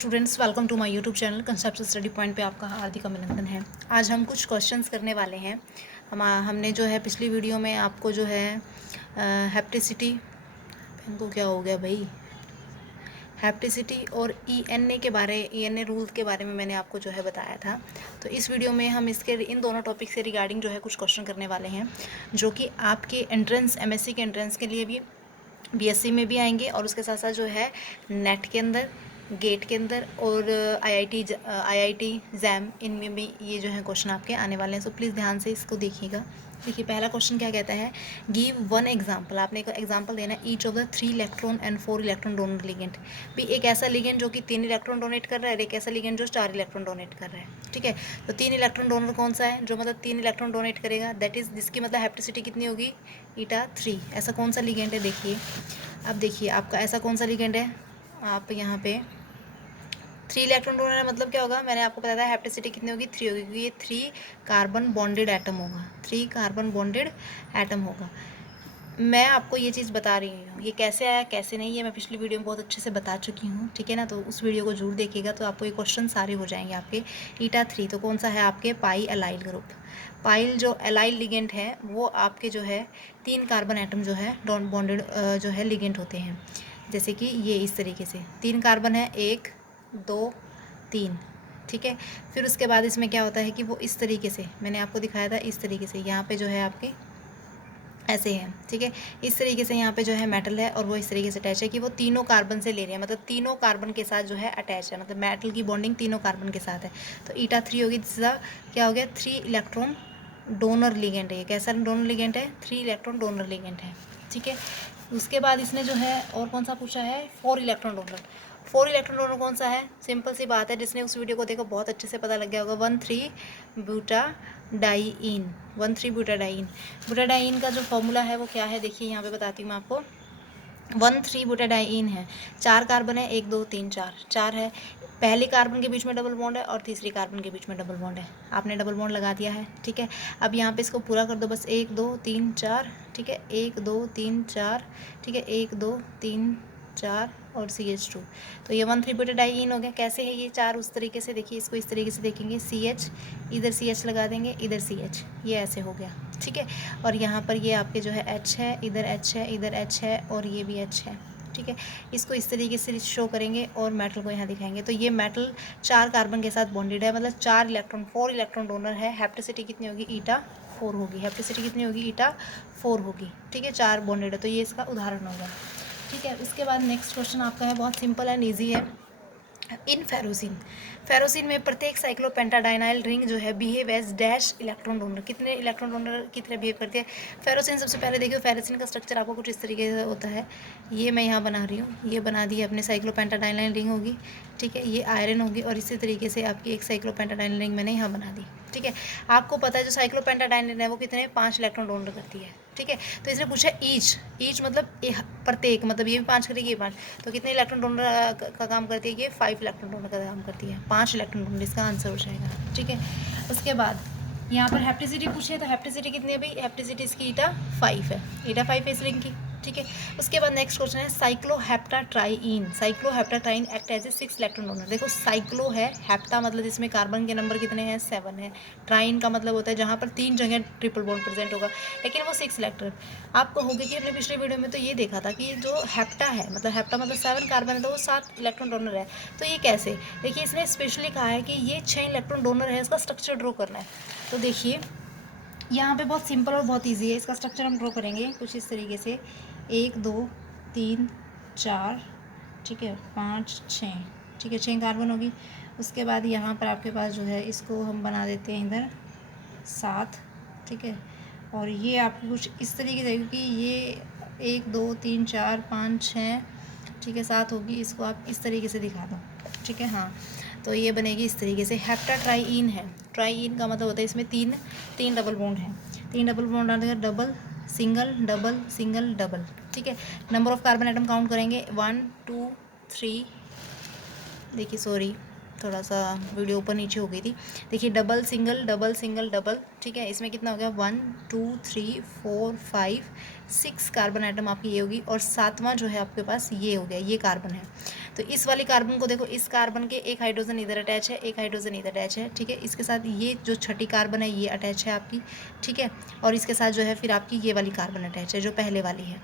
Students welcome to my YouTube channel concept study point पे आपका हार्दिक अभिनंदन है। आज हम कुछ क्वेश्चंस करने वाले हैं। हमने जो है पिछली वीडियो में आपको जो है हैप्टिसिटी, इनको क्या हो गया भाई, हैप्टिसिटी और ईएनए रूल के बारे में मैंने आपको जो है बताया था। तो इस वीडियो में हम इसके इन दोनों टॉपिक से रिगार्डिंग जो है कुछ क्वेश्चन करने वाले हैं, जो कि आपके एंट्रेंस एमएससी के एंट्रेंस के लिए भी, बीएससी में भी आएंगे और उसके साथ साथ जो है नेट के अंदर, गेट के अंदर और आईआईटी जैम, इनमें भी ये जो है क्वेश्चन आपके आने वाले हैं। सो प्लीज़ ध्यान से इसको देखिएगा। देखिए पहला क्वेश्चन क्या कहता है, गिव वन एग्जाम्पल। आपने एक एग्जाम्पल देना है, each of the 3 electron and 4 electron donate ligand. भी एक ऐसा लिगेंड जो कि 3 इलेक्ट्रॉन डोनेट कर रहा है और एक ऐसा लिगेंड जो 4 इलेक्ट्रॉन डोनेट कर रहा है। ठीक है, तो 3 इलेक्ट्रॉन डोनर कौन सा है, जो मतलब 3 इलेक्ट्रॉन डोनेट करेगा, दैट इज़ जिसकी मतलब हैप्टिसिटी कितनी होगी, ईटा 3। ऐसा कौन सा लिगेंड है, देखिए अब देखिए आपका ऐसा कौन सा लिगेंड है। आप यहाँ पे 3 इलेक्ट्रॉन डोनर मतलब क्या होगा, मैंने आपको बताया था हैप्टिसिटी कितनी होगी, 3 होगी, क्योंकि ये 3 कार्बन बॉन्डेड एटम होगा, 3 कार्बन बॉन्डेड एटम होगा। मैं आपको ये चीज़ बता रही हूँ, ये कैसे आया कैसे नहीं, ये मैं पिछली वीडियो में बहुत अच्छे से बता चुकी हूँ। ठीक है ना, तो उस वीडियो को जरूर देखिएगा, तो आपको ये क्वेश्चन सारे हो जाएंगे आपके। ईटा 3 तो कौन सा है, आपके पाई एलाइल ग्रुप। पाइल जो एलाइल लिगेंड है वो आपके जो है 3 कार्बन एटम जो है डॉन बॉन्डेड जो है लिगेंड होते हैं। जैसे कि ये इस तरीके से 3 कार्बन है, 1 2 3। ठीक है, फिर उसके बाद इसमें क्या होता है कि वो इस तरीके से मैंने आपको दिखाया था, इस तरीके से यहाँ पे जो है आपके ऐसे हैं। ठीक है, इस तरीके से यहाँ पे जो है मेटल है और वो इस तरीके से अटैच है कि वो तीनों कार्बन से ले रहे हैं, मतलब तीनों कार्बन के साथ जो है अटैच है, मतलब मेटल की बॉन्डिंग तीनों कार्बन के साथ है। तो ईटा 3 होगी, जिसका क्या हो गया, 3 इलेक्ट्रॉन डोनर लिगेंड है। ये कैसा डोनर लिगेंड है, 3 इलेक्ट्रॉन डोनर लिगेंड है। ठीक है, उसके बाद इसने जो है और कौन सा पूछा है, 4 इलेक्ट्रॉन डोनर। 4 इलेक्ट्रॉन डोनर कौन सा है, सिंपल सी बात है, जिसने उस वीडियो को देखा बहुत अच्छे से पता लग गया होगा, 1,3 ब्यूटाडाइइन। 1,3 ब्यूटाडाइइन। ब्यूटाडाइइन का जो फॉर्मूला है वो क्या है, देखिए यहाँ पे बताती हूँ मैं आपको। 1,3 ब्यूटाडाइइन है, 4 कार्बन है, 1 2 3 4, 4 है। पहले कार्बन के बीच में डबल बॉन्ड है और तीसरी कार्बन के बीच में डबल बॉन्ड है, आपने डबल बॉन्ड लगा दिया है। ठीक है, अब यहाँ पे इसको पूरा कर दो बस, 1 2 3 4। ठीक है, 1 2 3 4। ठीक है, 1 2 3 4 और CH2। तो ये 1,3 ब्यूटाडाइइन हो गया। कैसे है ये 4, उस तरीके से देखिए, इसको इस तरीके से देखेंगे, CH, इधर CH लगा देंगे, इधर CH, ये ऐसे हो गया। ठीक है, और यहाँ पर ये आपके जो है H है, इधर H है, इधर H है और ये भी H है। ठीक है, इसको इस तरीके से शो करेंगे और मेटल को यहाँ दिखाएंगे। तो ये मेटल 4 कार्बन के साथ बॉन्डेड है, मतलब 4 इलेक्ट्रॉन, 4 इलेक्ट्रॉन डोनर है। हैप्टिसिटी कितनी होगी, ईटा 4 होगी। हैप्टिसिटी कितनी होगी, ईटा 4 होगी। ठीक है, 4 बॉन्डेड है, तो ये इसका उदाहरण होगा। ठीक है, उसके बाद नेक्स्ट क्वेश्चन आपका है, बहुत सिंपल एंड ईजी है। इन फेरोसिन, फेरोसिन में प्रत्येक साइक्लोपेंटाडाइनाइल रिंग जो है behave as dash electron donor. कितने इलेक्ट्रॉन डोनर की तरह बिहेव करती है फेरोसिन। सबसे पहले देखिए फेरोसिन का स्ट्रक्चर आपको कुछ इस तरीके से होता है, ये मैं यहाँ बना रही हूँ, ये बना दी है अपने, साइक्लोपेंटाडाइनाइल रिंग होगी। ठीक है, ये आयरन होगी और इसी तरीके से आपकी एक साइक्लोपेंटाडाइनाइल रिंग मैंने यहाँ बना दी। ठीक है, आपको पता है जो साइक्लोपेंटाडाइनाइल है वो कितने 5 इलेक्ट्रॉन डोनर करती है। ठीक है, तो इसने पूछा ईच मतलब प्रत्येक, मतलब ये भी 5 करेगी, ये 5, तो कितने इलेक्ट्रॉन डोनर का काम करती है, ये 5 इलेक्ट्रॉन डोनर का काम करती है, 5 इलेक्ट्रॉन डोनर, इसका आंसर हो जाएगा। ठीक है, उसके बाद यहाँ पर हैप्टिसिटी पूछी है, तो हैप्टिसिटी कितनी है भाई, हैप्टिसिटी इसकी ईटा 5 है, ईटा 5 है इस रिंग की। ठीक है, उसके बाद नेक्स्ट क्वेश्चन है cycloheptatriene. Cycloheptatriene act as a 6 electron donor. देखो साइक्लो है, हेप्टा मतलब इसमें कार्बन के नंबर कितने हैं, 7 है। ट्राइन का मतलब होता है जहाँ पर 3 जगह ट्रिपल बॉन्ड प्रेजेंट होगा, लेकिन वो 6 इलेक्ट्रॉन। आपको होगी कि अपने पिछले वीडियो में तो ये देखा था कि जो हेप्टा है, मतलब हेप्टा मतलब 7 कार्बन है, तो वो 7 इलेक्ट्रॉन डोनर है। तो ये कैसे, देखिए इसने स्पेशली कहा है कि ये 6 इलेक्ट्रॉन डोनर है, इसका स्ट्रक्चर ड्रॉ करना है। तो देखिए यहाँ पे बहुत सिंपल और बहुत इजी है, इसका स्ट्रक्चर हम ड्रॉ करेंगे कुछ इस तरीके से, 1 2 3 4, ठीक है, 5 6। ठीक है, 6 कार्बन होगी। उसके बाद यहाँ पर आपके पास जो है, इसको हम बना देते हैं इधर 7। ठीक है, और ये आपको कुछ इस तरीके से, क्योंकि ये 1 2 3 4 5 6, ठीक है, 7 होगी, इसको आप इस तरीके से दिखा दो। ठीक है, हाँ, तो ये बनेगी इस तरीके से। हेप्टाट्राइन है, ट्राइन का मतलब होता है इसमें 3 डबल बॉन्ड हैं, 3 डबल बॉन्ड आते हैं, double single double single double. ठीक है, number of carbon atom count करेंगे, 1 2 3, देखिए सॉरी थोड़ा सा वीडियो ऊपर नीचे हो गई थी। देखिए double single double single double, ठीक है। इसमें कितना हो गया 1 2 3 4 5 6 कार्बन आइटम आपकी ये होगी, और सातवां जो है आपके पास ये हो गया, ये कार्बन है। तो इस वाली कार्बन को देखो, इस कार्बन के एक हाइड्रोजन इधर अटैच है, एक हाइड्रोजन इधर अटैच है, ठीक है। इसके साथ ये जो छठी कार्बन है ये अटैच है आपकी, ठीक है। और इसके साथ जो है फिर आपकी ये वाली कार्बन अटैच है जो पहले वाली है।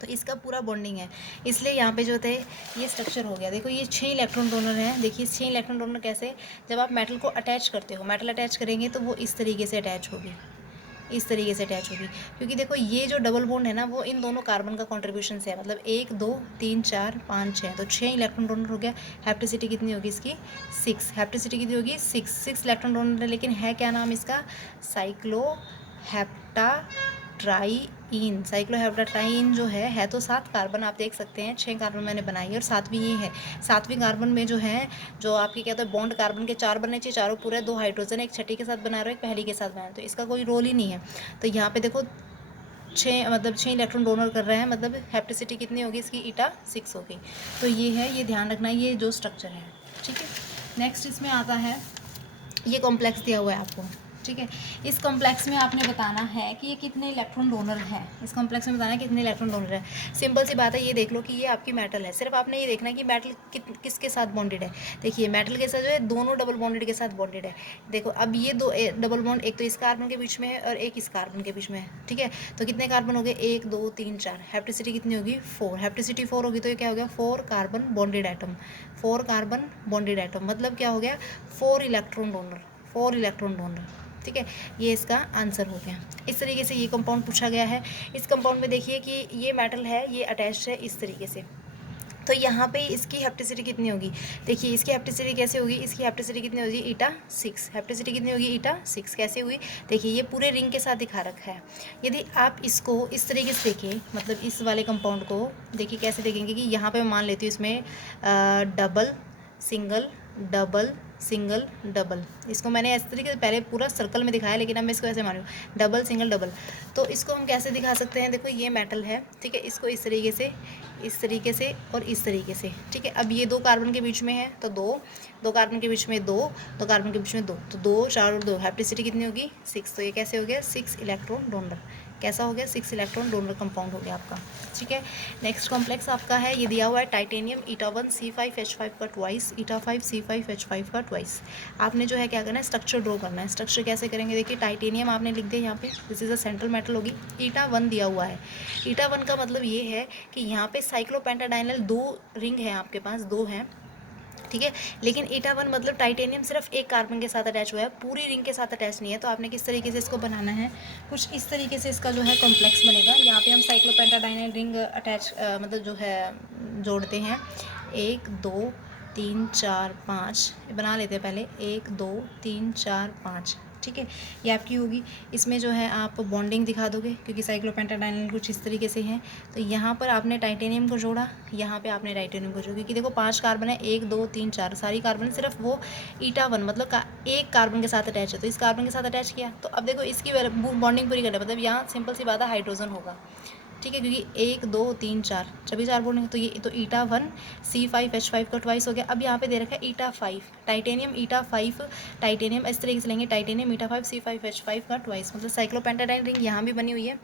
तो इसका पूरा बॉन्डिंग है, इसलिए यहाँ पे जो थे ये स्ट्रक्चर हो गया। देखो ये 6 इलेक्ट्रॉन डोनर हैं। देखिए 6 इलेक्ट्रॉन डोनर कैसे, जब आप मेटल को अटैच करते हो, मेटल अटैच करेंगे तो वो इस तरीके से अटैच होगी, इस तरीके से अटैच होगी। क्योंकि देखो ये जो डबल बॉन्ड है ना, वो इन दोनों कार्बन का कॉन्ट्रीब्यूशन से है, मतलब 1 2 3 4 5 6, तो 6 इलेक्ट्रॉन डोनर हो गया। हैप्टिसिटी कितनी होगी इसकी 6, हैप्टिसिटी कितनी होगी 6 इलेक्ट्रॉन डोनर है। लेकिन है क्या नाम इसका, साइक्लोहेप्टाट्राईन। साइक्लोहेप्टाट्राईन जो है तो 7 कार्बन, आप देख सकते हैं 6 कार्बन मैंने बनाई है और 7वीं ये है। 7वीं कार्बन में जो है, जो आपके कहते हैं बॉन्ड कार्बन के 4 बनने चाहिए, चारों पूरे, 2 हाइड्रोजन, एक छठी के साथ बना रहे हो, एक पहली के साथ बना रहे हो, तो इसका कोई रोल ही नहीं है। तो यहाँ पे देखो 6 मतलब 6 इलेक्ट्रॉन डोनर कर रहे हैं, मतलब हैप्टिसिटी कितनी होगी इसकी ईटा 6 होगी। तो ये है, ये ध्यान रखना, ये जो स्ट्रक्चर है, ठीक है। नेक्स्ट इसमें आता है, ये कॉम्प्लेक्स दिया हुआ है आपको, ठीक है। इस कॉम्प्लेक्स में आपने बताना है कि ये कितने इलेक्ट्रॉन डोनर हैं। इस कॉम्प्लेक्स में बताना है कितने इलेक्ट्रॉन डोनर है। सिंपल सी बात है, ये देख लो कि ये आपकी मेटल है, सिर्फ आपने ये देखना है कि मेटल किसके साथ बॉन्डेड है। देखिए मेटल के साथ जो है दोनों डबल बॉन्डेड के साथ बॉन्डेड है। देखो अब ये दो डबल बॉन्ड, एक तो इस कार्बन के बीच में है और एक इस कार्बन के बीच में है, ठीक है। तो कितने कार्बन हो गए 1 2 3 4, हैप्टिसिटी कितनी होगी 4, हैप्टिसिटी 4 होगी, तो ये क्या हो गया 4 carbon bonded atom, 4 carbon bonded atom, मतलब क्या हो गया 4 इलेक्ट्रॉन डोनर, 4 इलेक्ट्रॉन डोनर, ठीक है। ये इसका आंसर हो गया। इस तरीके से ये कंपाउंड पूछा गया है। इस कंपाउंड में देखिए कि ये मेटल है, ये अटैच्ड है इस तरीके से, तो यहाँ पे इसकी हैप्टिसिटी कितनी होगी, देखिए इसकी हैप्टिसिटी कैसे होगी, इसकी हैप्टिसिटी कितनी होगी ईटा 6, हैप्टिसिटी कितनी होगी ईटा 6, कैसे हुई, देखिए ये पूरे रिंग के साथ दिखा रखा है। यदि आप इसको इस तरीके से देखें, मतलब इस वाले कंपाउंड को देखिए कैसे देखेंगे कि यहाँ पे मैं मान लेती हूँ इसमें double single double single double, इसको मैंने इस तरीके से पहले पूरा सर्कल में दिखाया, लेकिन अब मैं इसको ऐसे मान रही हूँ डबल सिंगल डबल। तो इसको हम कैसे दिखा सकते हैं, देखो ये मेटल है, ठीक है, इसको इस तरीके से, इस तरीके से और इस तरीके से, ठीक है। अब ये 2 कार्बन के बीच में है तो 2 कार्बन के बीच में 2 कार्बन के बीच में 2, तो 2 4 और 2, हैप्टिसिटी कितनी होगी 6, तो ये कैसे हो गया 6 इलेक्ट्रॉन डोनर, कैसा हो गया 6 इलेक्ट्रॉन डोनर कंपाउंड हो गया आपका, ठीक है। नेक्स्ट कॉम्प्लेक्स आपका है, ये दिया हुआ है टाइटेनियम ईटा 1 C5H5 का ट्वाइस, ईटा 5 C5H5 का ट्वाइस। आपने जो है क्या करना है, स्ट्रक्चर ड्रॉ करना है। स्ट्रक्चर कैसे करेंगे, देखिए टाइटेनियम आपने लिख दिया यहाँ पे, this is a central metal होगी। ईटा 1 दिया हुआ है, ईटा 1 का मतलब ये है कि यहाँ पे साइक्लोपेंटाडाइनल 2 रिंग है आपके पास, 2 हैं, ठीक है। लेकिन ईटा 1 मतलब टाइटेनियम सिर्फ एक कार्बन के साथ अटैच हुआ है, पूरी रिंग के साथ अटैच नहीं है। तो आपने किस तरीके से इसको बनाना है, कुछ इस तरीके से इसका जो है कॉम्प्लेक्स बनेगा। यहाँ पे हम साइक्लोपेंटाडाइनल रिंग अटैच मतलब जो है जोड़ते हैं, 1 2 3 4 5 बना लेते हैं पहले, 1 2 3 4 5, ठीक है। ये आपकी होगी। इसमें जो है आप बॉन्डिंग दिखा दोगे, क्योंकि साइक्लोपेंटाडाइनल कुछ इस तरीके से हैं। तो यहाँ पर आपने टाइटेनियम को जोड़ा, यहाँ पे आपने टाइटेनियम को जोड़ा, क्योंकि देखो 5 कार्बन है, 1 2 3 4 सारी कार्बन, सिर्फ वो ईटा 1 मतलब एक कार्बन के साथ अटैच है, तो इस कार्बन के साथ अटैच किया। तो अब देखो इसकी बॉन्डिंग पूरी करना, मतलब यहाँ सिंपल सी बात है हाइड्रोजन होगा, ठीक है, क्योंकि 1 2 3 4 सभी 4 बॉन्डिंग, तो ये तो ईटा 1 C5H5 का ट्वाइस हो गया। अब यहाँ पे दे रखा है ईटा 5 टाइटेनियम, ईटा 5 टाइटेनियम, इस तरीके से लेंगे टाइटेनियम ईटा 5 C5H5 का ट्वाइस, मतलब साइक्लोपेंटाडाइनल रिंग यहाँ भी बनी हुई है।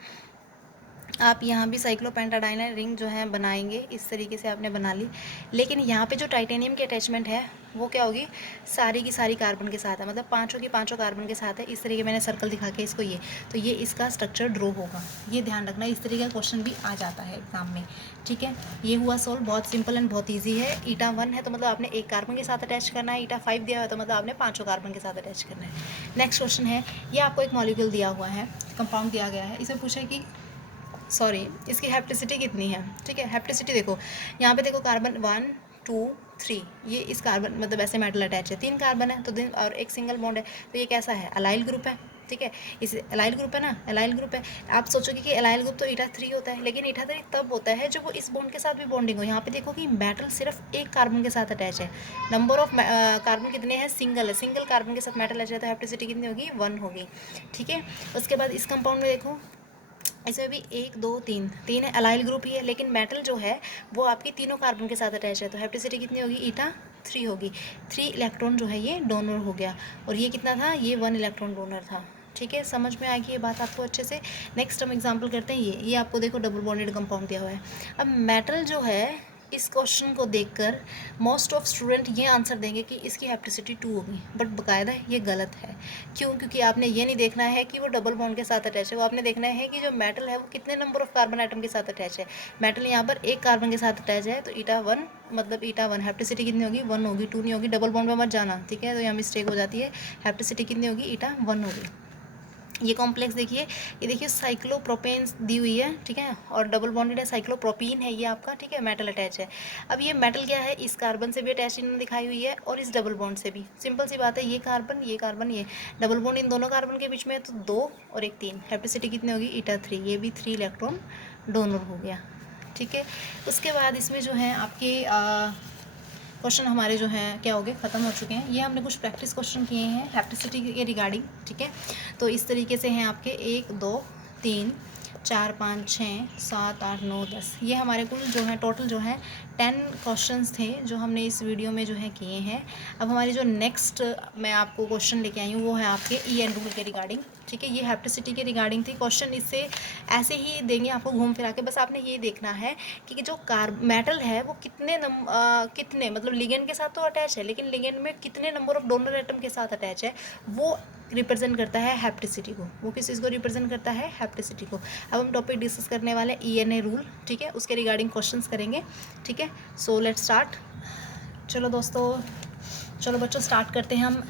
आप यहाँ भी साइक्लोपेंटाडाइनल रिंग जो है बनाएंगे, इस तरीके से आपने बना ली। लेकिन यहाँ पे जो टाइटेनियम की अटैचमेंट है वो क्या होगी, सारी की सारी कार्बन के साथ है, मतलब पाँचों की पाँचों कार्बन के साथ है। इस तरीके मैंने सर्कल दिखा के इसको, ये तो ये इसका स्ट्रक्चर ड्रॉ होगा, ये ध्यान रखना। इस तरीके का क्वेश्चन भी आ जाता है एग्जाम में, ठीक है। ये हुआ सोल्व, बहुत सिंपल एंड बहुत ईजी है। ईटा 1 है तो मतलब आपने एक कार्बन के साथ अटैच करना है, ईटा 5 दिया हुआ है तो मतलब आपने पाँचों कार्बन के साथ अटैच करना है। नेक्स्ट क्वेश्चन है, ये आपको एक मॉलिक्यूल दिया हुआ है, कंपाउंड दिया गया है, इसे पूछा कि इसकी हैप्टिसिटी कितनी है, ठीक है। हैप्टिसिटी देखो यहाँ पे, देखो कार्बन 1 2 3, ये इस कार्बन मतलब ऐसे मेटल अटैच है, 3 कार्बन है तो दिन और एक सिंगल बॉन्ड है, तो ये कैसा है अलाइल ग्रुप है, ठीक है। इस एलाइल ग्रुप है ना, एलाइल ग्रुप है। आप सोचोगे कि एलाइल ग्रुप तो ईटा 3 होता है, लेकिन ईटा 3 तब होता है जब वो इस बॉन्ड के साथ भी बॉन्डिंग हो। यहाँ पे देखो कि मेटल सिर्फ एक कार्बन के साथ अटैच है, नंबर ऑफ कार्बन कितने हैं, सिंगल है, सिंगल कार्बन के साथ मेटल अटैच है, तो हैप्टिसिटी कितनी होगी 1 होगी, ठीक है। उसके बाद इस कंपाउंड में देखो, इसमें भी 1 2 3 है, अलाइल ग्रुप ही है, लेकिन मेटल जो है वो आपकी तीनों कार्बन के साथ अटैच है, तो हैप्टिसिटी कितनी होगी ईटा 3 होगी। 3 इलेक्ट्रॉन जो है ये डोनर हो गया, और ये कितना था, ये 1 इलेक्ट्रॉन डोनर था। ठीक है, समझ में आएगी ये बात आपको अच्छे से। नेक्स्ट हम एग्जांपल करते हैं। ये आपको देखो डबल बॉन्डेड कंपाउंड दिया हुआ है। अब मेटल जो है, इस क्वेश्चन को देखकर मोस्ट ऑफ स्टूडेंट ये आंसर देंगे कि इसकी हैप्टिसिटी 2 होगी, बट बाकायदा ये गलत है। क्यों? क्योंकि आपने ये नहीं देखना है कि वो डबल बॉन्ड के साथ अटैच है, वो आपने देखना है कि जो मेटल है वो कितने नंबर ऑफ कार्बन आइटम के साथ अटैच है। मेटल यहाँ पर एक कार्बन के साथ अटैच है, तो ईटा 1 मतलब ईटा 1 हैप्टिसिटी कितनी होगी, 1 होगी, 2 नहीं होगी। डबल बॉन्ड में मत जाना, ठीक है, तो यहाँ मिस्टेक हो जाती है। हैप्टिसिटी कितनी होगी, ईटा 1 होगी। ये कॉम्प्लेक्स देखिए, ये देखिए साइक्लोप्रोपेन दी हुई है, ठीक है, और डबल बॉन्डेड है, साइक्लोप्रोपीन है ये आपका, ठीक है, मेटल अटैच है। अब ये मेटल क्या है, इस कार्बन से भी अटैच इन्होंने दिखाई हुई है और इस डबल बॉन्ड से भी। सिंपल सी बात है, ये कार्बन ये डबल बॉन्ड इन दोनों कार्बन के बीच में है, तो 2 और एक 3। हैप्टिसिटी कितनी होगी, ईटा 3। ये भी 3 इलेक्ट्रॉन डोनर हो गया, ठीक है। उसके बाद इसमें जो है आपके क्वेश्चन हमारे जो हैं क्या हो गए, ख़त्म हो चुके हैं। ये हमने कुछ प्रैक्टिस क्वेश्चन किए हैं हैप्टिसिटी के रिगार्डिंग, ठीक है। तो इस तरीके से हैं आपके 1 2 3 4 5 6 7 8 9 10, ये हमारे कुल जो है टोटल जो है 10 क्वेश्चंस थे जो हमने इस वीडियो में जो है किए हैं। अब हमारी जो नेक्स्ट मैं आपको क्वेश्चन लेके आई हूँ वो है आपके EN रूल के रिगार्डिंग, ठीक है। ये हैप्टिसिटी के रिगार्डिंग थी। क्वेश्चन इससे ऐसे ही देंगे आपको घूम फिरा के, बस आपने ये देखना है कि जो मेटल है वो कितने मतलब लिगेंड के साथ तो अटैच है, लेकिन लिगेंड में कितने नंबर ऑफ डोनर एटम के साथ अटैच है, वो रिप्रेजेंट करता है हैप्टिसिटी को। वो किस चीज़ को रिप्रेजेंट करता है, हैप्टिसिटी को। अब हम टॉपिक डिस्कस करने वाले ENA रूल, ठीक है, उसके रिगार्डिंग क्वेश्चंस करेंगे, ठीक है। So let's start. चलो दोस्तों, चलो बच्चों स्टार्ट करते हैं हम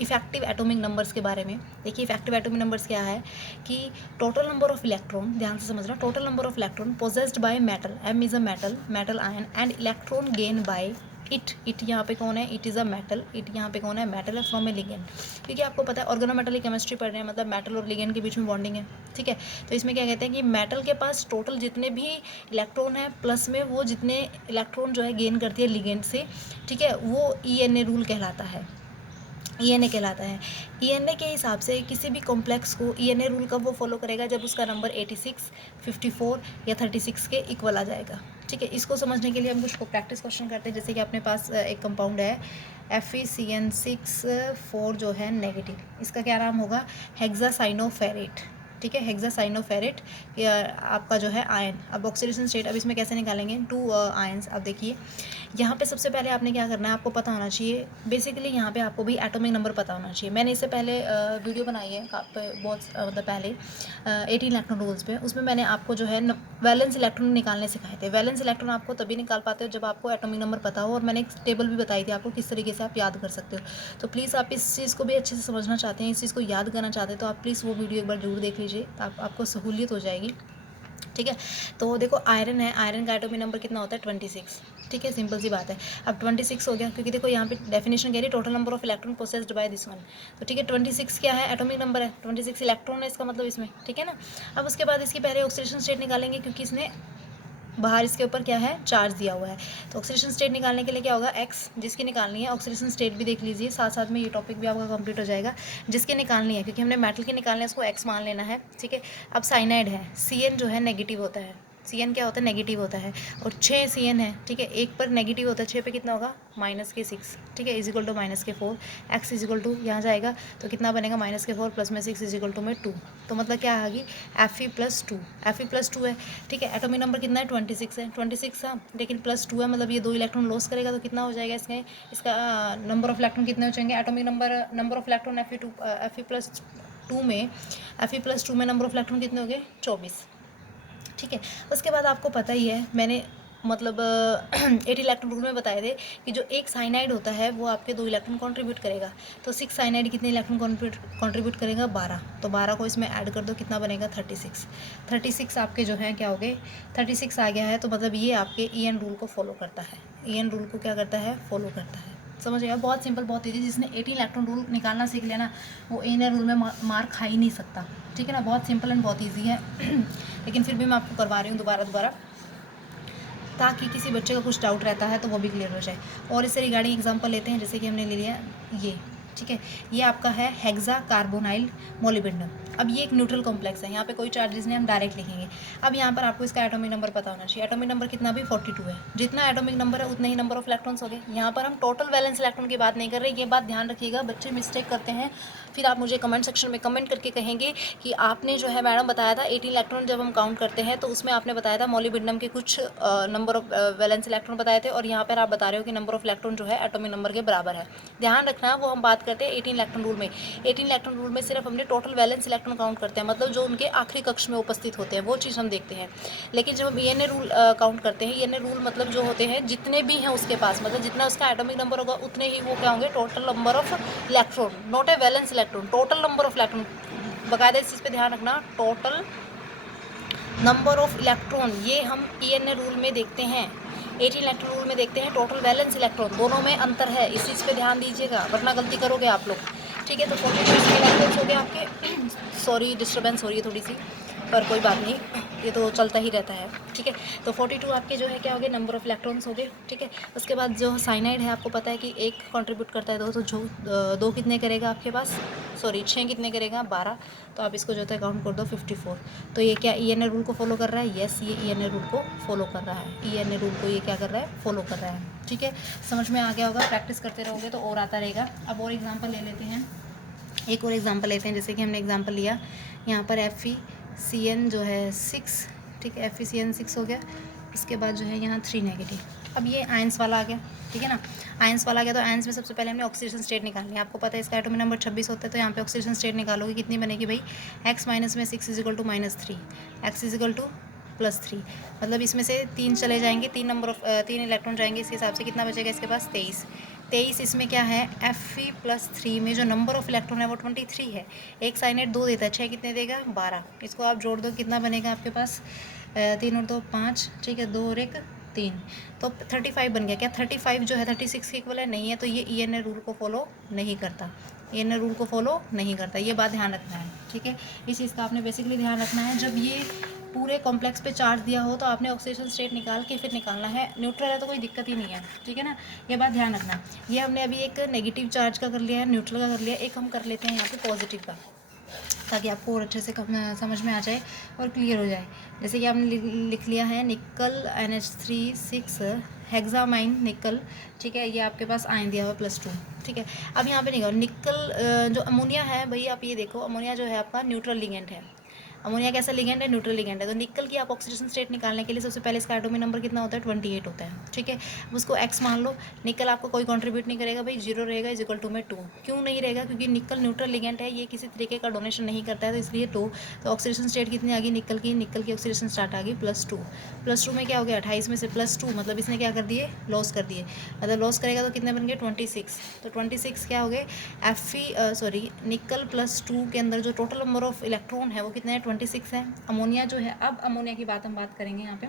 इफेक्टिव एटॉमिक नंबर्स के बारे में। देखिए इफेक्टिव एटॉमिक नंबर्स क्या है कि टोटल नंबर ऑफ इलेक्ट्रॉन, ध्यान से समझना, total number of electron possessed by metal, M is a metal ion, and electron gain by it यहाँ पे कौन है, it is a metal, it यहाँ पे कौन है, मेटल है, फ्रॉम ए लिगेंड। क्योंकि आपको पता है ऑर्गेनोमेटल केमिस्ट्री पढ़ रहे हैं, मतलब मेटल और लिगेंड के बीच में बॉन्डिंग है, ठीक है। तो इसमें क्या कहते हैं कि मेटल के पास टोटल जितने भी इलेक्ट्रॉन है प्लस में वो जितने इलेक्ट्रॉन जो है गेन करती है लिगेंड से, ठीक है, वो ENA रूल कहलाता है। ENA कहलाता है। ENA के हिसाब से किसी भी कॉम्प्लेक्स को ENA रूल कब वो फॉलो करेगा, जब उसका नंबर 86, 54 या 36 के इक्वल आ जाएगा, ठीक है। इसको समझने के लिए हम कुछ प्रैक्टिस क्वेश्चन करते हैं। जैसे कि अपने पास एक कंपाउंड है FeCN6 4 जो है नेगेटिव, इसका क्या नाम होगा, हेक्सासाइनोफेरेट, ठीक है, हेक्सासाइनोफेरेट आपका जो है आयन। अब ऑक्सीडेशन स्टेट, अब इसमें कैसे निकालेंगे, 2 आयंस। अब देखिए यहाँ पे सबसे पहले आपने क्या करना है, आपको पता होना चाहिए बेसिकली यहाँ पे आपको भी एटॉमिक नंबर पता होना चाहिए। मैंने इससे पहले वीडियो बनाई है बहुत मतलब पहले 18 इलेक्ट्रॉन रूल्स पे, उसमें मैंने आपको जो है वैलेंस इलेक्ट्रॉन निकालने सिखाए थे। वैलेंस इलेक्ट्रॉन आपको तभी निकाल पाते हो जब आपको एटॉमिक नंबर पता हो, और मैंने एक टेबल भी बताई थी आपको किस तरीके से आप याद कर सकते हो। तो प्लीज़ आप इस चीज़ को भी अच्छे से समझना चाहते हैं, इस चीज़ को याद करना चाहते हैं, तो आप प्लीज़ वो वीडियो एक बार जरूर देख लीजिए, आपको सहूलियत हो जाएगी, ठीक है। तो देखो आयरन है, आयरन का एटॉमिक नंबर कितना होता है, 26, ठीक है, सिंपल सी बात है। अब 26 हो गया, क्योंकि देखो यहाँ पे डेफिनेशन कह रही है total number of electron possessed by this one, तो ठीक है 26 क्या है, एटॉमिक नंबर है, 26 इलेक्ट्रॉन है इसका मतलब इसमें, ठीक है ना। अब उसके बाद इसकी पहले ऑक्सीडेशन स्टेट निकालेंगे, क्योंकि इसने बाहर इसके ऊपर क्या है, चार्ज दिया हुआ है। तो ऑक्सीडेशन स्टेट निकालने के लिए क्या होगा, X जिसकी निकालनी है, ऑक्सीडेशन स्टेट भी देख लीजिए, साथ साथ में ये टॉपिक भी आपका कंप्लीट हो जाएगा। जिसकी निकालनी है, क्योंकि हमने मेटल की निकालनी है, उसको X मान लेना है, ठीक है। अब साइनाइड है, CN जो है नेगेटिव होता है, CN क्या होता है, नेगेटिव होता है, और 6 CN है, ठीक है, एक पर नेगेटिव होता है, 6 पे कितना होगा, -6, ठीक है, equal to -4, X equal to यहाँ जाएगा तो कितना बनेगा, -4 प्लस में 6 इजिकल टू में 2, तो मतलब क्या आ गई, Fe+2 है, ठीक है। एटॉमिक नंबर कितना है, 26 है, 26 था, लेकिन +2 है, मतलब ये 2 इलेक्ट्रॉन लॉस करेगा, तो कितना हो जाएगा इसका नंबर ऑफ इलेक्ट्रॉन कितने हो जाएंगे, atomic number of electron Fe+2 में नंबर ऑफ इलेक्ट्रॉन कितने हो गए, 24, ठीक है। उसके बाद आपको पता ही है, मैंने मतलब 8 इलेक्ट्रॉन रूल में बताए थे कि जो एक साइनाइड होता है वो आपके 2 इलेक्ट्रॉन कंट्रीब्यूट करेगा, तो 6 साइनाइड कितने इलेक्ट्रॉन कंट्रीब्यूट करेगा, 12, तो 12 को इसमें ऐड कर दो, कितना बनेगा, 36 आपके जो है क्या हो गए, 36 आ गया है, तो मतलब ये आपके EN रूल को फॉलो करता है, EN रूल को क्या करता है, फॉलो करता है, समझ गया, बहुत सिंपल, बहुत ईजी। जिसने 18 इलेक्ट्रॉन रूल निकालना सीख लिया ना, वो EN रूल में मार खा ही नहीं सकता, ठीक है ना, बहुत सिंपल एंड बहुत ईजी है लेकिन फिर भी मैं आपको करवा रही हूँ दोबारा, ताकि किसी बच्चे का कुछ डाउट रहता है तो वो भी क्लियर हो जाए। और इससे रिगार्डिंग एग्जांपल लेते हैं, जैसे कि हमने ले लिया ये, ठीक है। ये आपका है हेक्सा कार्बोनाइल मोलिब्डेनम। अब ये एक न्यूट्रल कॉम्प्लेक्स है, यहाँ पे कोई चार्जेस नहीं, हम डायरेक्ट लिखेंगे। अब यहाँ पर आपको इसका एटॉमिक नंबर पता होना चाहिए। एटॉमिक नंबर कितना भी 42 है। जितना एटॉमिक नंबर है उतने ही नंबर ऑफ इलेक्ट्रॉन्स हो गए। यहाँ पर हम टोटल वैलेंस इलेक्ट्रॉन की बात नहीं कर रहे, ये बात ध्यान रखिएगा, बच्चे मिस्टेक करते हैं। फिर आप मुझे कमेंट सेक्शन में कमेंट करके कहेंगे कि आपने जो है मैडम बताया था 18 इलेक्ट्रॉन जब हम काउंट करते हैं तो उसमें आपने बताया था मोलिब्डेनम के कुछ नंबर ऑफ वैलेंस इलेक्ट्रॉन बताए थे, और यहाँ पर आप बता रहे हो कि नंबर ऑफ इलेक्ट्रॉन जो है एटॉमिक नंबर के बराबर है। ध्यान रखना, वो हम बात करते हैं 18 इलेक्ट्रॉन रूल में। 18 इलेक्ट्रॉन रूल में सिर्फ हमने टोटल वैलेंस इलेक्ट्रॉन काउंट करते हैं, मतलब जो उनके आखिरी कक्ष में उपस्थित होते हैं वो चीज़ हम देखते हैं। लेकिन जब हम ईएनए रूल काउंट करते हैं, ईएनए रूल मतलब जो होते हैं जितने भी हैं उसके पास, मतलब जितना उसका एटॉमिक नंबर होगा उतने ही वो क्या होंगे, total number of electron, not a valence electron, total number of electron. बाकायदा इस चीज़ पे ध्यान रखना, टोटल नंबर ऑफ इलेक्ट्रॉन, ये हम ईएनए रूल में देखते हैं। 18 इलेक्ट्रॉन रूल में देखते हैं टोटल वैलेंस इलेक्ट्रॉन, दोनों में अंतर है, इस चीज़ पे ध्यान दीजिएगा वरना गलती करोगे आप लोग। ठीक है, तो 42 इलेक्ट्रॉन्स हो गए आपके। सॉरी डिस्टर्बेंस हो रही है थोड़ी सी, पर कोई बात नहीं, ये तो चलता ही रहता है। ठीक है, तो 42 आपके जो है क्या हो गए, नंबर ऑफ इलेक्ट्रॉन्स हो गए। ठीक है, उसके बाद जो साइनाइड है आपको पता है कि एक कंट्रीब्यूट करता है दो, तो जो दो कितने करेगा आपके पास, सॉरी 6 कितने करेगा, 12। तो आप इसको जो है काउंट कर दो 54। तो ये क्या ईएनए रूल को फॉलो कर रहा है, यस ये ईएनए रूल को फॉलो कर रहा है, ईएनए रूल को ये क्या कर रहा है, फॉलो कर रहा है। ठीक है, समझ में आ गया होगा, प्रैक्टिस करते रहोगे तो और आता रहेगा। अब और एग्जाम्पल ले लेते हैं, एक और एग्जाम्पल लेते हैं। जैसे कि हमने एग्जाम्पल लिया यहाँ पर FeCN जो है 6, ठीक है, FeCN 6 हो गया। इसके बाद जो है यहाँ 3 नेगेटिव। अब ये आयंस वाला आ गया, ठीक है ना, आयंस वाला आ गया। तो आयंस में सबसे पहले हमने ऑक्सीडेशन स्टेट निकालनी है। आपको पता है इसका एटॉमिक नंबर 26 होता है, तो यहाँ पे ऑक्सीडेशन स्टेट निकालोगे, कितनी बनेगी भाई, x माइनस में 6 equal to -3, x equal to +3, मतलब इसमें से 3 चले जाएंगे, 3 इलेक्ट्रॉन जाएंगे, इसके हिसाब से कितना बचेगा इसके पास 23। इसमें क्या है, Fe+3 में जो नंबर ऑफ इलेक्ट्रॉन है वो 23 है। एक साइनेट 2 देता है, 6 कितने देगा, 12। इसको आप जोड़ दो, कितना बनेगा आपके पास, 3 और 2 5, ठीक है, 2 और 1 3, तो 35 बन गया। क्या 35 जो है 36 के इक्वल है, नहीं है, तो ये ईएनए रूल को फॉलो नहीं करता, ईएनए रूल को फॉलो नहीं करता, ये बात ध्यान रखना है। ठीक है, इस चीज़ का आपने बेसिकली ध्यान रखना है। जब ये पूरे कॉम्प्लेक्स पे चार्ज दिया हो तो आपने ऑक्सीडेशन स्टेट निकाल के फिर निकालना है। न्यूट्रल है तो कोई दिक्कत ही नहीं है, ठीक है ना, ये बात ध्यान रखना। ये हमने अभी एक नेगेटिव चार्ज का कर लिया है, न्यूट्रल का कर लिया, एक हम कर लेते हैं यहाँ पे पॉजिटिव का, ताकि आपको और अच्छे से समझ में आ जाए और क्लियर हो जाए। जैसे कि आपने लिख लिया है निकल NH3 6 हेक्सामाइन निकल, ठीक है, ये आपके पास आयन दिया हुआ +2। ठीक है, अब यहाँ पे निकल जो अमोनिया है भाई, आप ये देखो अमोनिया जो है आपका न्यूट्रल लिगेंड है। अमोनिया कैसा लिगेंड है, न्यूट्रल लिगेंड है। तो निकल की आप ऑक्सीडेशन स्टेट निकालने के लिए सबसे पहले इसका एटॉमिक नंबर कितना होता है, 28 होता है। ठीक है, उसको x मान लो। निकल आपको कोई कंट्रीब्यूट नहीं करेगा भाई, 0 रहेगा, इज इक्वल टू में 2। क्यों नहीं रहेगा, क्योंकि निकल न्यूट्रल लिगेंड है, ये किसी तरीके का डोनेशन नहीं करता है, तो इसलिए 2। तो ऑक्सीडेशन स्टेट कितनी आ गई निकल की ऑक्सीडेशन स्टार्ट आ गई +2 में क्या हो गया, 28 में से +2, मतलब इसने क्या कर दिए, लॉस कर दिए। मतलब लॉस करेगा तो कितने बन गए, 26। तो 26 क्या हो गए, निकल +2 के अंदर जो टोटल नंबर ऑफ इलेक्ट्रॉन है वो कितने हैं, 26 है। अमोनिया जो है, अब अमोनिया की बात हम बात करेंगे यहाँ पे,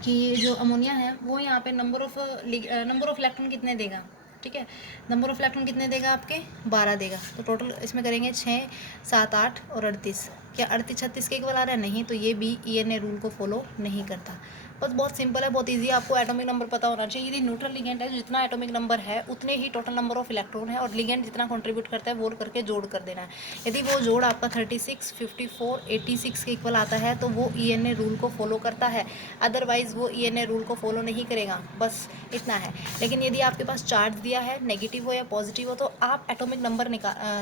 कि जो अमोनिया है वो यहाँ पे नंबर ऑफ इलेक्ट्रॉन कितने देगा। ठीक है, नंबर ऑफ इलेक्ट्रॉन कितने देगा आपके, 12 देगा। तो टोटल इसमें करेंगे 6 7 8 और 38। क्या 38 36 के इक्वल आ रहा है, नहीं, तो ये भी ईएनए रूल को फॉलो नहीं करता। बस बहुत सिंपल है, बहुत इजी है, आपको एटॉमिक नंबर पता होना चाहिए। यदि न्यूट्रल लिगेंड है, जितना एटॉमिक नंबर है उतने ही टोटल नंबर ऑफ इलेक्ट्रॉन है, और लिगेंड जितना कंट्रीब्यूट करता है वो करके जोड़ कर देना है। यदि वो जोड़ आपका 36 54 86 के इक्वल आता है तो वो ईएनए रूल को फॉलो करता है, अदरवाइज वो ईएनए रूल को फॉलो नहीं करेगा, बस इतना है। लेकिन यदि आपके पास चार्ज दिया है, नेगेटिव हो या पॉजिटिव हो, तो आप एटॉमिक नंबर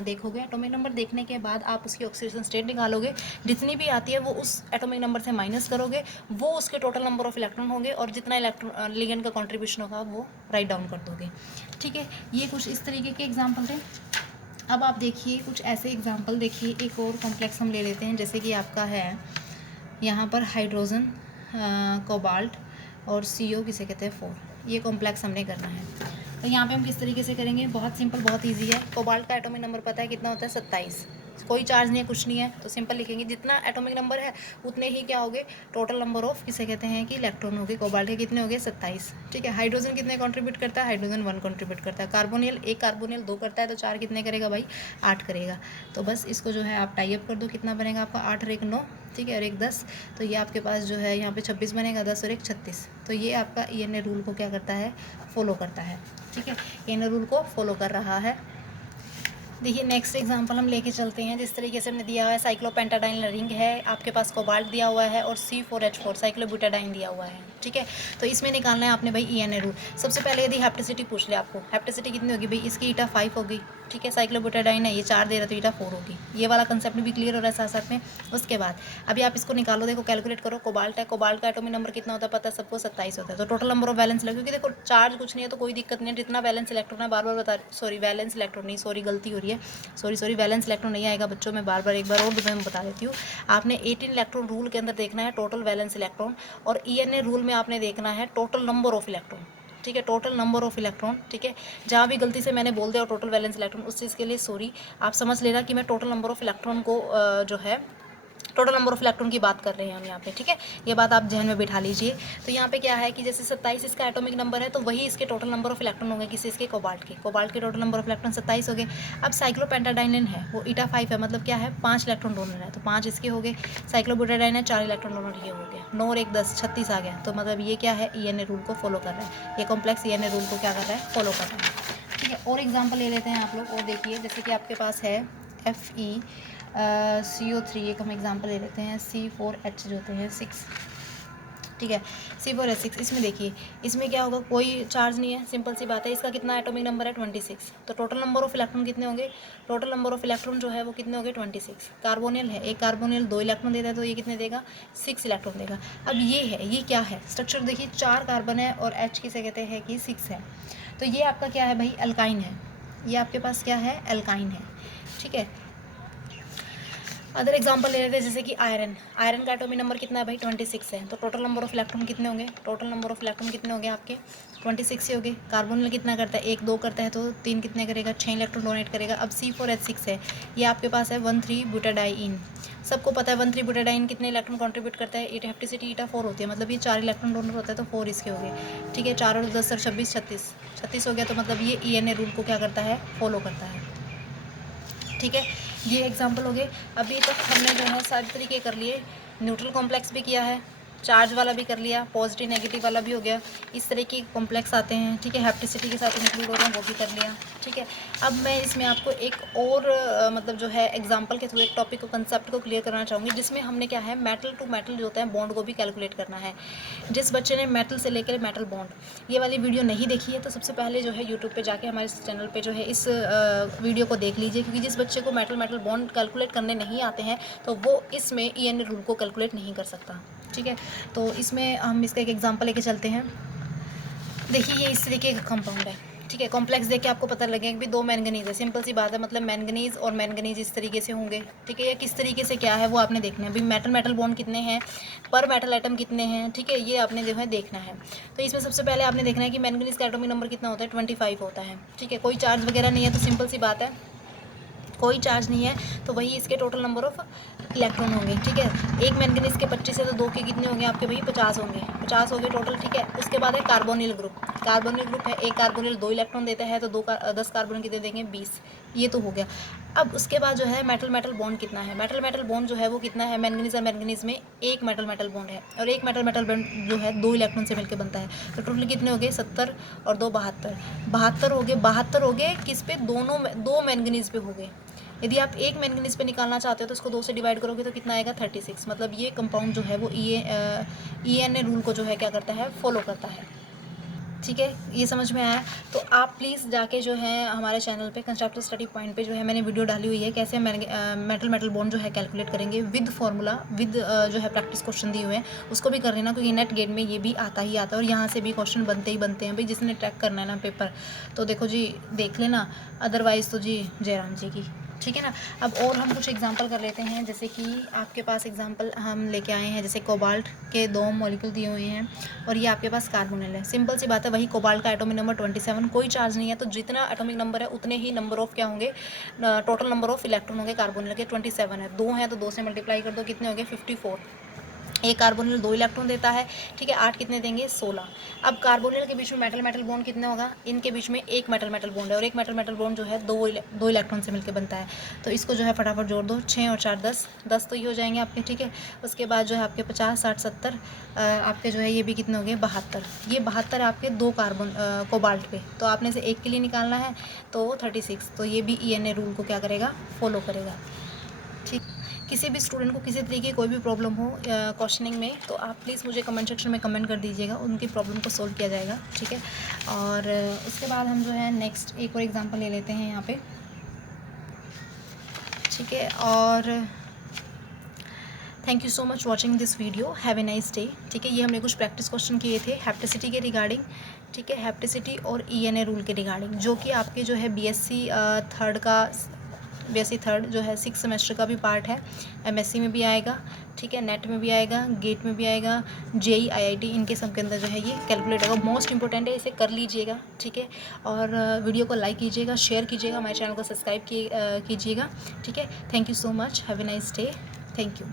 देखोगे। एटॉमिक नंबर देखने के बाद आप उसकी ऑक्सीडेशन स्टेट निकालोगे, जितनी भी आती है वो उस एटॉमिक नंबर से माइनस करोगे, वो उसके टोटल नंबर ऑफ इलेक्ट्रॉन होंगे, और जितना इलेक्ट्रॉन लिगेंड का कंट्रीब्यूशन होगा वो राइट डाउन कर दोगे। ठीक है, ये कुछ इस तरीके के एग्जाम्पल थे। अब आप देखिए कुछ ऐसे एग्जाम्पल देखिए, एक और कॉम्प्लेक्स हम ले लेते हैं। जैसे कि आपका है यहाँ पर हाइड्रोजन, कोबाल्ट और CO किसे कहते हैं 4, ये कॉम्प्लेक्स हमने करना है। तो यहाँ पे हम किस तरीके से करेंगे, बहुत सिंपल, बहुत इजी है। कोबाल्ट का एटॉमिक नंबर पता है कितना होता है, 27। कोई चार्ज नहीं है, कुछ नहीं है, तो सिंपल लिखेंगे, जितना एटॉमिक नंबर है उतने ही क्या होगे, टोटल नंबर ऑफ किसे कहते हैं कि इलेक्ट्रॉन होगे। कोबाल्ट के कितने हो गए, 27। ठीक है, हाइड्रोजन कितने कंट्रीब्यूट करता है, हाइड्रोजन 1 कंट्रीब्यूट करता है। कार्बोनियल, एक कार्बोनियल 2 करता है, तो 4 कितने करेगा भाई, 8 करेगा। तो बस इसको जो है आप टाई अप कर दो, कितना बनेगा आपका, 8 और 1 9, ठीक है, और 1 10। तो ये आपके पास जो है यहाँ पे 26 बनेगा, 10 और 1 36। तो ये आपका ईएनए रूल को क्या करता है, फॉलो करता है। ठीक है, ईएनए रूल को फॉलो कर रहा है। देखिए नेक्स्ट एग्जांपल हम लेके चलते हैं। जिस तरीके से हमने दिया है साइक्लोपेंटाडाइन रिंग है, आपके पास कोबाल्ट दिया हुआ है और C4H4 साइक्लोब्यूटाडाइन दिया हुआ है, ठीक है। तो इसमें निकालना है आपने भाई ENA रूल। सबसे पहले यदि हेप्टिसिटी पूछ ले आपको, हेप्टिसिटी कितनी होगी भाई, इसकी ईटा 5 होगी, ठीक है। साइक्लोब्यूटाडाइन है, ये 4 दे रहा तो ईटा 4 होगी। ये वाला कंसेप्ट भी क्लियर हो रहा है साथ साथ में। उसके बाद अभी आप इसको निकालो, देखो कैलकुलेट करो। कोबाल्ट है, कोबाल्ट का एटॉमिक नंबर कितना होता है पता है सबको, 27 होता है। तो टोटल नंबर ऑफ वैलेंस क्योंकि देखो चार्ज कुछ नहीं है तो कोई दिक्कत नहीं है, जितना वैलेंस इलेक्ट्रॉन है, बार बार बता, सॉरी वैलेंस इलेक्ट्रॉन नहीं, सॉरी गलती हो रही है, सॉरी वैलेंस इलेक्ट्रॉन नहीं आएगा बच्चों, मैं बार बार एक बार और मैं बता देती हूँ। आपने 18 इलेक्ट्रॉन रूल के अंदर देखना है टोटल वैलेंस इलेक्ट्रॉन, और ENA रूल में आपने देखना है टोटल नंबर ऑफ इलेक्ट्रॉन, ठीक है, टोटल नंबर ऑफ इलेक्ट्रॉन, ठीक है। जहाँ भी गलती से मैंने बोल दिया टोटल वैलेंस इलेक्ट्रॉन, उस चीज़ के लिए सॉरी। आप समझ लेना कि मैं टोटल नंबर ऑफ इलेक्ट्रॉन को जो है टोटल नंबर ऑफ इलेक्ट्रॉन की बात कर रहे हैं हम यहाँ पे, ठीक है। ये बात आप जहन में बिठा लीजिए। तो यहाँ पे क्या है कि जैसे 27 इसका एटॉमिक नंबर है, तो वही इसके टोटल नंबर ऑफ इलेक्ट्रॉन होंगे किसी इसके कोबाल्ट के टोटल नंबर ऑफ इलेक्ट्रॉन 27 हो गए। अब साइक्लोपेंटाडाइन है, वो ईटा 5 है, मतलब क्या है 5 इलेक्ट्रॉन डोनर है, तो 5 इसके हो गए। साइक्लोब्यूटाडाइन है, 4 इलेक्ट्रॉन डोनर ये हो गया, 9 और 1 10 36 आ गया। तो मतलब ये क्या है, ENA रूल को फॉलो कर रहा है, ये कॉम्प्लेक्स ENA रूल को क्या कर रहा है, फॉलो कर रहा है, ठीक है। और एग्जाम्पल ले लेते हैं आप लोग, और देखिए जैसे कि आपके पास है CO3, एक हम एग्जांपल ले लेते हैं, C4H जो होते हैं 6, ठीक है, C4H6। इसमें देखिए, इसमें क्या होगा, कोई चार्ज नहीं है, सिंपल सी बात है। इसका कितना एटॉमिक नंबर है 26, तो टोटल नंबर ऑफ इलेक्ट्रॉन कितने होंगे, टोटल नंबर ऑफ इलेक्ट्रॉन जो है वो कितने होंगे 26। कार्बोनिल है, एक कार्बोनिल 2 इलेक्ट्रॉन देता है, तो ये कितने देगा 6 इलेक्ट्रॉन देगा। अब ये है, ये क्या है स्ट्रक्चर, देखिए 4 कार्बन है और H किसे कहते हैं कि 6 है। तो ये आपका क्या है भाई, अल्काइन है, ये आपके पास क्या है, अल्काइन है, ठीक है। अदर एग्जांपल ले लेते हैं, जैसे कि आयरन का एटॉमिक नंबर कितना है भाई 26 है, तो टोटल नंबर ऑफ इलेक्ट्रॉन कितने होंगे, टोटल नंबर ऑफ इलेक्ट्रॉन कितने होंगे आपके 26 ही होंगे। कार्बोनिल कितना करता है, 1 2 करता है, तो 3 कितने करेगा, 6 इलेक्ट्रॉन डोनेट करेगा। अब C4H6 है, ये आपके पास है 1,3 ब्यूटाडाइन। सबको पता है 1,3 ब्यूटाडाइन कितने इलेक्ट्रॉन कंट्रीब्यूट करता है, हेप्टिसिटी ईटा 4 होती है, मतलब ये 4 इलेक्ट्रॉन डोनर होता है, तो 4 इसके हो गए, ठीक है। 4 और 10 और 26 36 हो गया। तो मतलब ये ENA रूल को क्या करता है, फॉलो करता है, ठीक है। ये एग्जांपल हो गए। अभी तक हमने जो है सारे तरीके कर लिए, न्यूट्रल कॉम्प्लेक्स भी किया है, चार्ज वाला भी कर लिया, पॉजिटिव नेगेटिव वाला भी हो गया, इस तरह के कॉम्प्लेक्स आते हैं, ठीक है, हेप्टिसिटी के साथ इंक्लूड हो रहे हैं, वो भी कर लिया, ठीक है। अब मैं इसमें आपको एक और मतलब जो है एग्जांपल के थ्रू एक टॉपिक को, कंसेप्ट को क्लियर करना चाहूँगी, जिसमें हमने क्या है मेटल टू मेटल जो होता है बॉन्ड को भी कैलकुलेट करना है। जिस बच्चे ने मेटल से लेकर मेटल बॉन्ड ये वाली वीडियो नहीं देखी है, तो सबसे पहले जो है यूट्यूब पे जाके हमारे चैनल पे जो है इस वीडियो को देख लीजिए, क्योंकि जिस बच्चे को मेटल बॉन्ड कैलकुलेट करने नहीं आते हैं, तो वो इसमें ENA रूल को कैलकुलेट नहीं कर सकता, ठीक है। तो इसमें हम इसका एक एग्जांपल लेके चलते हैं। देखिए ये इस तरीके का कंपाउंड है, ठीक है। कॉम्प्लेक्स देख के आपको पता लगेगा कि भी 2 मैंगनीज है, सिंपल सी बात है, मतलब मैंगनीज और मैंगनीज इस तरीके से होंगे, ठीक है। या किस तरीके से क्या है वो आपने देखना है, अभी मेटल बॉन्ड कितने हैं, पर मेटल आइटम कितने हैं, ठीक है, ये आपने जो है देखना है। तो इसमें सबसे पहले आपने देखना है कि मैंगनीज का एटॉमिक नंबर कितना होता है 25 होता है, ठीक है। कोई चार्ज वगैरह नहीं है, तो सिंपल सी बात है, कोई चार्ज नहीं है, तो वही इसके टोटल नंबर ऑफ इलेक्ट्रॉन होंगे, ठीक है। एक मैंगनीज के 25 है, तो 2 के कितने होंगे आपके भाई 50 होंगे, 50 हो गए टोटल, ठीक है। उसके बाद है कार्बोनिल ग्रुप है, एक कार्बोनिल 2 इलेक्ट्रॉन देता है, तो 10 कार्बोनिल कितने देंगे 20, ये तो हो गया। अब उसके बाद जो है मेटल बॉन्ड कितना है, मेटल बॉन्ड जो है वो कितना है, मैंगनीज और मैंगनीज में एक मेटल बॉन्ड है, और एक मेटल बॉन्ड जो है 2 इलेक्ट्रॉन से मिलकर बनता है, तो टोटल कितने हो गए 70 और 2 72 हो गए किस पे, दोनों 2 मैंगनीज पे हो गए। यदि आप एक मैंगनीज पे निकालना चाहते हो तो इसको 2 से डिवाइड करोगे तो कितना आएगा 36, मतलब ये कंपाउंड जो है वो ENA रूल को जो है क्या करता है, फॉलो करता है, ठीक है। ये समझ में आया। तो आप प्लीज़ जाके जो है हमारे चैनल पे कंस्ट्रक्टिव स्टडी पॉइंट पे जो है मैंने वीडियो डाली हुई है, कैसे मेटल बॉन्ड जो है कैलकुलेट करेंगे विद फार्मूला, विद जो है प्रैक्टिस क्वेश्चन दिए हुए हैं, उसको भी कर लेना, क्योंकि नेट गेट में ये भी आता ही आता है, और यहाँ से भी क्वेश्चन बनते ही बनते हैं भाई, जिसने ट्रैक करना है ना पेपर, तो देखो जी देख लेना, अदरवाइज़ तो जी जयराम जी की, ठीक है ना। अब और हम कुछ एग्जांपल कर लेते हैं, जैसे कि आपके पास एग्जांपल हम लेके आए हैं, जैसे कोबाल्ट के 2 मॉलिक्यूल दिए हुए हैं, और ये आपके पास कार्बोनिल है, सिंपल सी बात है, वही कोबाल्ट का एटॉमिक नंबर 27, कोई चार्ज नहीं है, तो जितना एटॉमिक नंबर है उतने ही नंबर ऑफ क्या होंगे, टोटल नंबर ऑफ इलेक्ट्रॉन होंगे कार्बोनिल के 27 है, 2 है तो 2 से मल्टीप्लाई कर दो, कितने हो गए 54, एक कार्बोनिल 2 इलेक्ट्रॉन देता है, ठीक है। 8 कितने देंगे? 16। अब कार्बोनिल के बीच में मेटल मेटल बॉन्ड कितना होगा? इनके बीच में एक मेटल मेटल बॉन्ड है और एक मेटल मेटल बॉन्ड जो है दो इलेक्ट्रॉन से मिलकर बनता है। तो इसको जो है फटाफट जोड़ दो, 6 और 4 10, 10 तो ये हो जाएंगे आपके, ठीक है। उसके बाद जो है आपके 50 60 70 आपके जो है ये भी कितने हो गए? 72। ये 72 आपके 2 कार्बन कोबाल्ट पे, तो आपने से एक के लिए निकालना है तो 36। तो ये भी ENA रूल को क्या करेगा? फॉलो करेगा, ठीक। किसी भी स्टूडेंट को किसी तरीके की कोई भी प्रॉब्लम हो क्वेश्चनिंग में, तो आप प्लीज़ मुझे कमेंट सेक्शन में कमेंट कर दीजिएगा, उनकी प्रॉब्लम को सोल्व किया जाएगा, ठीक है। और उसके बाद हम जो है नेक्स्ट एक और एग्जांपल ले लेते हैं यहाँ पे, ठीक है। और thank you so much watching this video, have a nice day, ठीक है। ये हमने कुछ प्रैक्टिस क्वेश्चन किए थे हैप्टिसिटी के रिगार्डिंग, ठीक है, हैप्टिसिटी और ENA रूल के रिगार्डिंग, जो कि आपके जो है BSc थर्ड जो है 6 सेमेस्टर का भी पार्ट है, MSc में भी आएगा, ठीक है, नेट में भी आएगा, गेट में भी आएगा, JEE IIT इनके सब के अंदर जो है ये कैलकुलेट होगा। मोस्ट इंपॉर्टेंट है, इसे कर लीजिएगा, ठीक है। और वीडियो को लाइक कीजिएगा, शेयर कीजिएगा, हमारे चैनल को सब्सक्राइब कीजिएगा, ठीक है। Thank you so much, have a nice day, thank you.